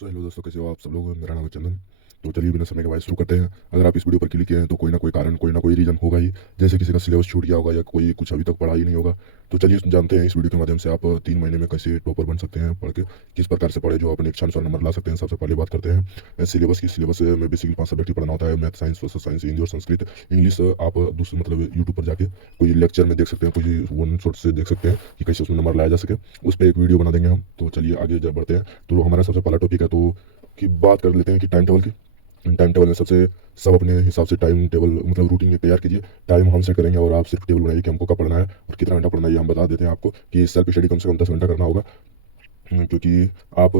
Hello दोस्तों, कैसे हो आप सब लोग। मेरा नाम है चंदन। तो चलिए बिना समय के बाद शुरू करते हैं। अगर आप इस वीडियो पर क्लिक किए हैं तो कोई ना कोई कारण, कोई ना कोई रीजन होगा ही। जैसे किसी का सिलेबस छूट गया होगा या कोई कुछ अभी तक पढ़ा ही नहीं होगा। तो चलिए जानते हैं इस वीडियो के माध्यम से आप 3 महीने में कैसे टॉपर बन सकते हैं पढ़ के। किस प्रकार से पढ़े जो अपने इच्छानुसार नंबर ला सकते हैं। सबसे पहले बात करते हैं सिलेबस की। सिलेबस में बेसिकली 5 सब्जेक्ट ही पढ़ना होता है: math, science, social science, Hindi और संस्कृत। इंग्लिश आप दूसरे मतलब यूट्यूब पर जाके कोई लेक्चर में देख सकते हैं, कोई वन शॉट से देख सकते हैं कि कैसे उसमें नंबर लाया जा सके। उस पर एक वीडियो बना देंगे हम। तो चलिए आगे जब बढ़ते हैं तो हमारा सबसे पहला टॉपिक है तो कि बात कर लेते हैं कि टाइम टेबल की। टाइम टेबल में सबसे सब अपने हिसाब से टाइम टेबल मतलब रूटीन तैयार कीजिए। टाइम हम सेट करेंगे और आप सिर्फ टेबल बनाइए कि हमको कब पढ़ना है और कितना घंटा पढ़ना है। ये हम बता देते हैं आपको कि सेल्फ स्टडी कम से कम 10 घंटा करना होगा। क्योंकि आप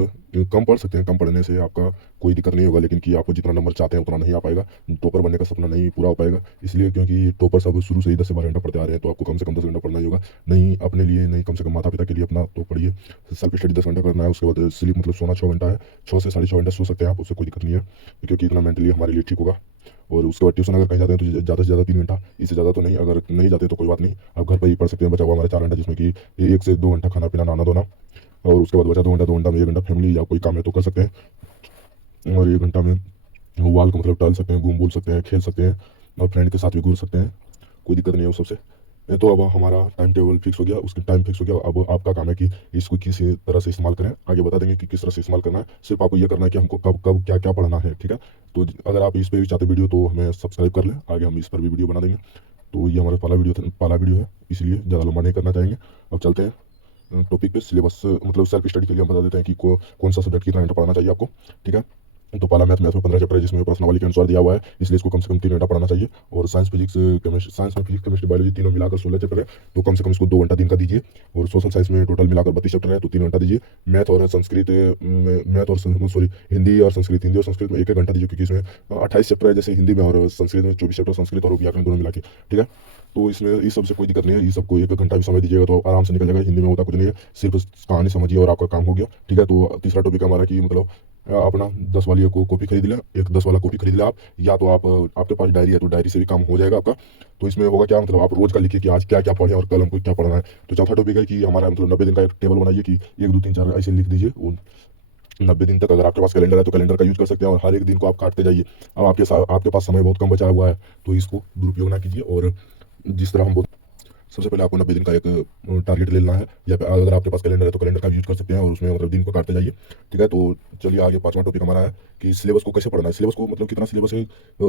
कम पढ़ सकते हैं, कम पढ़ने से आपका कोई दिक्कत नहीं होगा, लेकिन कि आपको जितना नंबर चाहते हैं उतना नहीं आ पाएगा। टॉपर बनने का सपना नहीं पूरा हो पाएगा। इसलिए क्योंकि टॉपर सब शुरू से ही 10 से 12 घंटा पढ़ते आ रहे हैं, तो आपको कम से कम 10 घंटा पढ़ना ही होगा। नहीं अपने लिए, नहीं कम से कम माता पिता के लिए अपना तो पढ़िए। सेल्फ स्टडी 10 घंटा करना है। उसके बाद स्लीप मतलब सोना 6 घंटा है। 6 से 6.5 घंटा सो सकते हैं आप, उससे कोई दिक्कत नहीं है, क्योंकि इतना मेंटली हमारे लिए ठीक होगा। और उसके बाद ट्यूशन अगर कहीं जाते हैं तो ज़्यादा से ज़्यादा 3 घंटा, इससे ज़्यादा तो नहीं। अगर नहीं जाते तो कोई बात नहीं, आप घर पर ही पढ़ सकते हैं। बचा हुआ हमारे 4 घंटा, जिसमें कि 1 से 2 घंटा खाना पीना, नहाना धोना। और उसके बाद बचा 2 घंटा, 2 घंटा में 1 घंटा फैमिली या कोई काम है तो कर सकते हैं। और 1 घंटा में वॉल को मतलब टहल सकते हैं, घूम बोल सकते हैं, खेल सकते हैं और फ्रेंड के साथ भी घूम सकते हैं। कोई दिक्कत नहीं है उस सबसे। तो अब हमारा टाइम टेबल फिक्स हो गया, उसका टाइम फिक्स हो गया। अब आपका काम है कि इसको किस तरह से इस्तेमाल करें। आगे बता देंगे कि किस तरह से इस्तेमाल करना है। सिर्फ आपको ये करना है कि हमको कब कब क्या क्या पढ़ना है, ठीक है। तो अगर आप इस पर भी चाहते वीडियो तो हमें सब्सक्राइब कर लें, आगे हम इस पर भी वीडियो बना देंगे। तो ये हमारा पहला वीडियो है, इसलिए ज़्यादा लंबा नहीं करना चाहेंगे। अब चलते हैं टॉपिक पे। सिलेबस मतलब सेल्फ स्टडी के लिए हम बता देते हैं कि कौन सा सब्जेक्ट कितना घंटा पढ़ना चाहिए आपको, ठीक है। तो पहला मैथ में 15 चैप्टर है, जिसमें प्रश्नावली के अनुसार दिया हुआ है, इसलिए इसको कम से कम 3 घंटा पढ़ना चाहिए। और साइंस फिजिक्स केमिस्ट्री, साइंस में फिजिक्स केमिस्ट्री बायोलॉजी तीनों मिलाकर 16 चैप्टर है, तो कम से कम इसको 2 घंटा दिन का दीजिए। और सोशल साइंस में टोटल मिलाकर 32 चैप्टर है, तो 3 घंटा दीजिए। मैथ और संस्कृत मैथ और सॉरी हिंदी और संस्कृत में 1 1 घंटा दीजिए, क्योंकि इसमें 28 चैप्टर है, जैसे हिंदी में, और संस्कृत में 24 चैप्टर, संस्कृत और व्याकरण दोनों मिला के, ठीक है। तो इसमें इस सबसे कोई दिक्कत नहीं है, इस सबको 1 1 घंटा भी समय दीजिएगा तो आराम से निकल जाएगा। हिंदी में होता कुछ नहीं है, सिर्फ कहानी समझिए और आपका काम हो गया, ठीक है। तो तीसरा टॉपिक हमारा कि मतलब अपना 10 वाली को कॉपी खरीद लें, एक 10 वाला कॉपी खरीद लें आप, या तो आप आपके पास डायरी है तो डायरी से भी काम हो जाएगा आपका। तो इसमें होगा क्या, मतलब आप रोज का लिखिए कि आज क्या क्या पढ़े और कल हमको क्या पढ़ना है। तो चौथा टॉपिक है कि हमारा मतलब 90 दिन का एक टेबल बनाइए कि 1 2 3 4 ऐसे लिख दीजिए। 90 दिन तक अगर आपके पास कैलेंडर है तो कैलेंडर का यूज कर सकते हैं, और हर एक दिन को आप काटते जाइए। अब आपके पास समय बहुत कम बचा हुआ है, तो इसको दुरुपयोग ना कीजिए। और जिस तरह हम सबसे पहले आपको 90 दिन का एक टारगेट ले लेना है, या फिर अगर आपके पास कैलेंडर है तो कैलेंडर का यूज कर सकते हैं, और उसमें मतलब दिन को काटते जाइए, ठीक है। तो चलिए आगे पांचवा टॉपिक हमारा है कि सिलेबस को कैसे पढ़ना है। सिलेबस को मतलब कितना सिलेबस है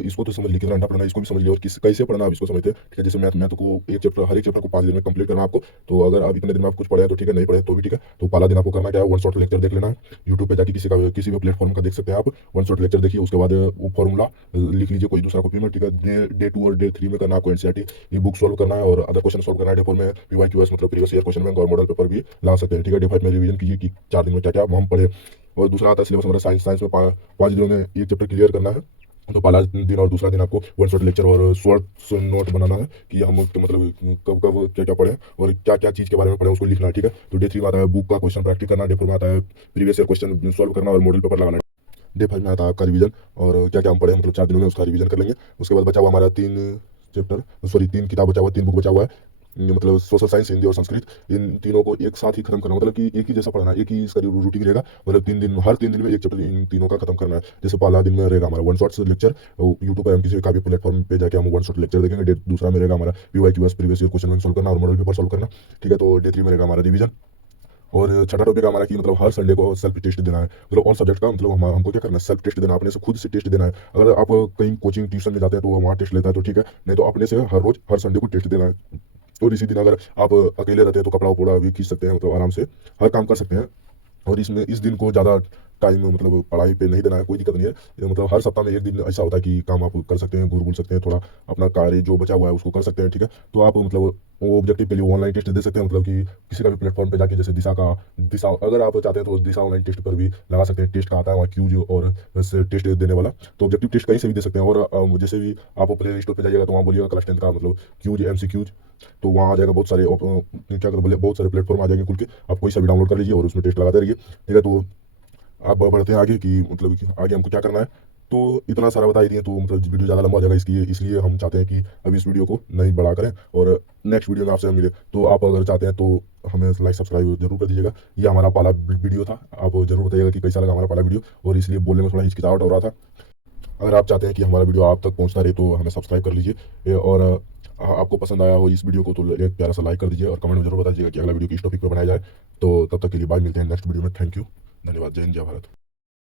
इसको तो समझ लीजिए, कितना घंटा पढ़ना है इसको भी समझ लीजिए, और किस कैसे पढ़ना है आप इसको समझते हैं, ठीक है। जैसे मैथ को एक चैप्टर, हर एक चैप्टर को 5 दिन में कंप्लीट करना है आपको। तो अगर आप इतने दिन में आप कुछ पढ़े हैं तो ठीक है, नहीं पढ़े तो भी ठीक है। तो पहला दिन आपको करना क्या है, वन शॉट लेक्चर देख लेना है। यूट्यूब पे जाके किसी भी प्लेटफॉर्म का देख सकते हैं आप, वन शॉट लेक्चर देखिए। उसके बाद वो फॉर्मूला लिख लीजिए कोई दूसरा कॉपी में, ठीक है। डे 2 और डे 3 में करना आपको एनसीईआरटी ये बुक सॉल्व करना है, और अदर क्वेश्चन सॉल्व करना है। डे 4 में पीवाईक्यूएस मतलब प्रीवियस ईयर क्वेश्चन में और मॉडल पेपर भी ला सकते हैं, ठीक है। डे 5 में रिवीजन कीजिए कि 4 दिन में क्या क्या हम पढ़े। और दूसरा आता है सिलेबस हमारा साइंस। साइंस में 5 दिनों में एक चैप्टर क्लियर करना है। तो पहला दिन और दूसरा दिन आपको वन शॉट लेक्चर और शॉर्ट नोट बनाना है कि हम तो मतलब कब कब क्या क्या पढ़े और क्या क्या चीज़ के बारे में पढ़े, उसको लिखना है, ठीक है। तो डे 3 में आता है बुक का क्वेश्चन प्रैक्टिस करना। डे 4 में आता है प्रीवियस ईयर क्वेश्चन सॉल्व करना और मॉडल पेपर लगाना। डे 5 में आता है आपका रिवीजन, और क्या क्या हम पढ़े मतलब 4 दिनों में उसका रिवीजन कर लेंगे। उसके बाद बचा हुआ हमारा 3 किताब बचा हुआ है, 3 बुक बचा हुआ है। ये मतलब सोशल साइंस, हिंदी और संस्कृत, इन तीनों को एक साथ ही खत्म करना, मतलब कि एक ही जैसा पढ़ना है, एक ही इसका रूटीन रहेगा। मतलब 3 दिन, हर 3 दिन में एक चैप्टर इन तीनों का खत्म करना है। जैसे पहला दिन में रहेगा हमारा वन शॉट लेक्चर, यूट्यूब पर हम किसी का भी प्लेटफॉर्म पे जाके हम वन शॉट लेक्चर देखेंगे। डे दूसरा में रहेगा हमारा पीवाईक्यूएस प्रीवियस ईयर क्वेश्चन सॉल्व करना और मॉडल पेपर सॉल्व करना, ठीक है। तो डे 3 में रहेगा हमारा रिवीजन। और छठा टॉपिक हमारा कि मतलब हर संडे को सेल्फ टेस्ट देना है, मतलब ऑन सब्जेक्ट का मतलब हमको क्या करना है, सेल्फ टेस्ट देना है, अपने से खुद से टेस्ट देना है। अगर आप कहीं कोचिंग ट्यूशन में जाते हैं तो वहाँ टेस्ट लेता है तो ठीक है, नहीं तो अपने से हर रोज हर संडे को टेस्ट देना है। और इसी दिन अगर आप अकेले रहते हैं तो कपड़ा उपड़ा भी खींच सकते हैं, मतलब आराम से हर काम कर सकते हैं। और इसमें इस दिन को ज़्यादा टाइम मतलब पढ़ाई पे नहीं देना है, कोई दिक्कत नहीं है। ये मतलब हर सप्ताह में एक दिन ऐसा होता है कि काम आप कर सकते हैं, घूर बोल सकते हैं, थोड़ा अपना कार्य जो बचा हुआ है उसको कर सकते हैं, ठीक है। तो आप मतलब वो ऑब्जेक्टिव के लिए ऑनलाइन टेस्ट दे सकते हैं, मतलब कि किसी का भी प्लेटफॉर्म पे जाके, जैसे दिशा अगर आप चाहते हैं तो दिशा ऑनलाइन टेस्ट पर भी लगा सकते हैं। टेस्ट का आता है वहाँ क्यूज और टेस्ट देने वाला, तो ऑब्जेक्टिव टेस्ट कहीं से भी दे सकते हैं। और जैसे भी आप प्ले स्टोर पर जाइएगा तो वहाँ बोलिएगा क्लास 10 का मतलब क्यूज MCQs, तो वहाँ आ जाएगा बहुत सारे क्या कर बोले, बहुत सारे प्लेटफॉर्म आ जाएंगे खुल के, आप कोई सा भी डाउनलोड कर लीजिए और उसमें टेस्ट लगाते रहिए, ठीक है। तो आप बढ़ते हैं आगे कि मतलब कि आगे हमको क्या करना है। तो इतना सारा बता ही दिए तो मतलब वीडियो ज़्यादा लंबा हो जाएगा, इसलिए हम चाहते हैं कि अभी इस वीडियो को नहीं बड़ा करें और नेक्स्ट वीडियो में आपसे मिले। तो आप अगर चाहते हैं तो हमें लाइक सब्सक्राइब जरूर कर दीजिएगा। ये हमारा पहला वीडियो था, आप जरूर बताइएगा कि कैसा लगा हमारा पहला वीडियो, और इसलिए बोलने में थोड़ा हिचकिचाहट हो रहा था। अगर आप चाहते हैं कि हमारा वीडियो आप तक पहुंचता रहे तो हमें सब्सक्राइब कर लीजिए, और आपको पसंद आया हो इस वीडियो को तो एक प्यारा सा लाइक कर दीजिए और कमेंट में जरूर बताइएगा कि अगला वीडियो किस टॉपिक पर बनाया जाए। तो तब तक के लिए बाय, मिलते हैं नेक्स्ट वीडियो में। थैंक यू, धन्यवाद, जय हिंद, जय भारत।